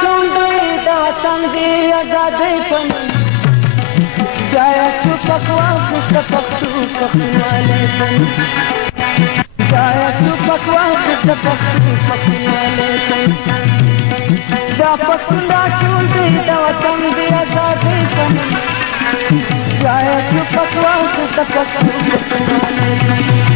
ټول دی د وطن د ازادۍ په نوم بیا یې ټوپک واخیسته پښتو پښتونولۍ په نوم بیا یې ټوپک واخیسته پښتو پښتونولۍ په نوم بیا پښتون را ټول دی د وطن د ازادۍ په نوم بیا یې ټوپک واخیسته پښتو پښتونولۍ په نوم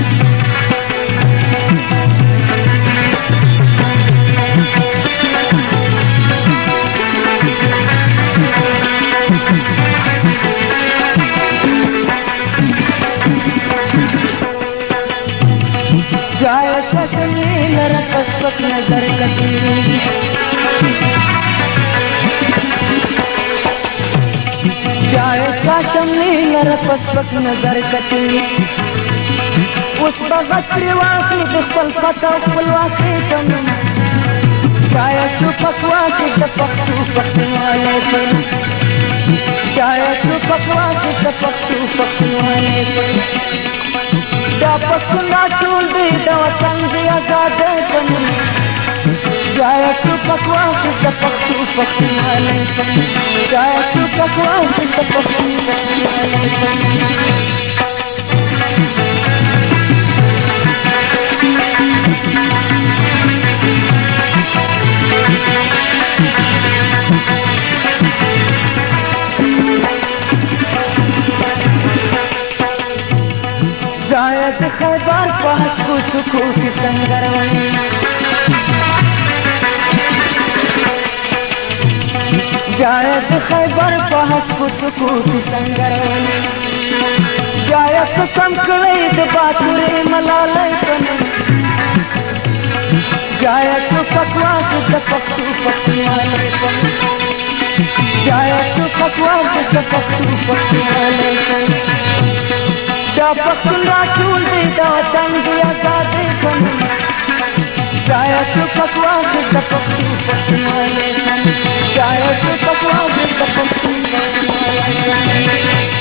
ششنی لره پس پک نظر کتی جائے چاشمنی لره پس پک نظر کتی اوس به غسرې واخلي د خپل فتح او خپلواکۍ په نوم جائے ټوپک واخیست د پښتو پښتونولۍ په نوم جائے ټوپک واخیست د پښتو پښتونولۍ په نوم دا پښتون را ټول دی د وطن د ازادۍ په نوم بیا یې ټوپک واخیست د پښتو پښتونولۍ په نوم بیا یې ټوپک واخیست د پښتو پښتونولۍ په نوم د خیبر په هسکو څوکو کې سنګر وړي بیا یې د خیبر په هسکو څوکو کې سنګر وړي بیا یې قسم کړی د باتورې ملالۍ په نوم بیا یې ټوپک واخیست د پښتو پښتونولۍ په نوم بیا یې ټوپک واخیست د پښتو پښتونولۍ په نوم دا پښتون را ټول دی د وطن د ازادۍ په نوم بیا یې ټوپک واخیست د پښتو پښتونولۍ په نوم بیا یې ټوپک واخیست د پښتو پښتونولۍ په نوم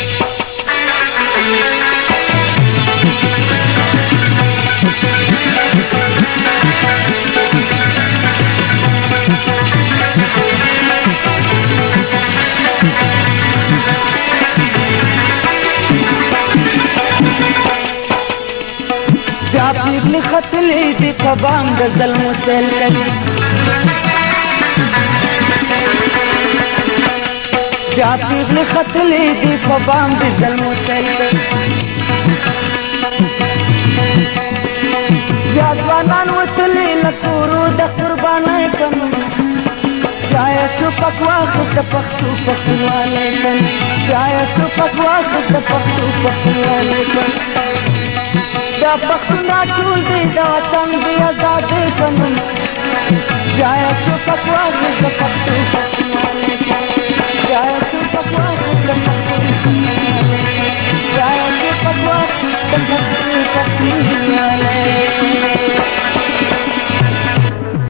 پیغلې ختلې دي په بام د ظلمو سیل کوي بیا پیغلې ختلې دي په بام د ظلمو سیل کوي بیا ځوانان وتلي له کورو د قربانۍ په نوم بیا یې ټوپک واخیست د پښتو پښتونولۍ په نوم بیا یې ټوپک واخیست د پښتو پښتونولۍ په نوم دا پښتون را ټول دی د وطن د ازادۍ په نوم بیا یې ټوپک واخیست د پښتو